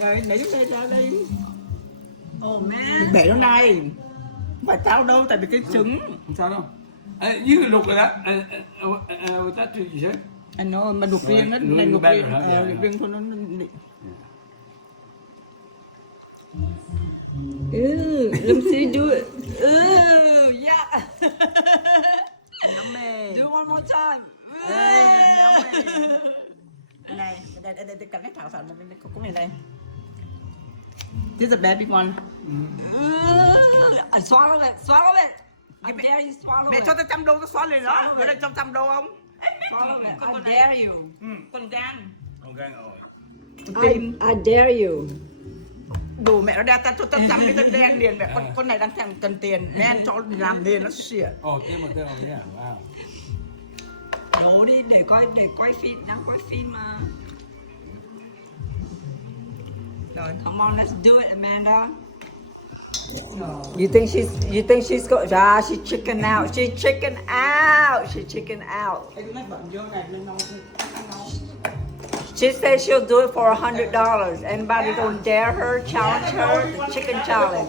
Rồi, để chúng ta ra đi. Oh man. Bể nó này. Không phải tao đâu, tại vì cái trứng. Không sao đâu. You can look at that. With that too, you see? Anh nói mà luộc riêng á, Luộc này luộc riêng riêng. hả? Dạ. Luộc riêng thôi nó Let me see do it. Yeah. Yummy. Do one more time. Này, đây cắn cái thảo sản có này này. This is a baby one. Swallow it. Swallow it. I dare you swallow Mẹ it. cho tao $100 tao xóa lên đó. Bữa đây cho $100 không? Swallow it. I dare you. Con gan. Okay, rồi. I dare you. Đồ mẹ nó đeo tao cho tao $100 đi tao đen liền mẹ. Con này đang thèm cần tiền. Mẹ anh cho làm liền nó xỉa. Thêm một tên, yeah, wow. Đổ đi để quay phim, đang quay phim mà. Rồi. Come on, let's do it, Amanda. You think she's go? She's chicken out. She's chicken out. She's chicken out. She said she'll do it for $100. Anybody don't dare her, challenge her, the chicken challenge.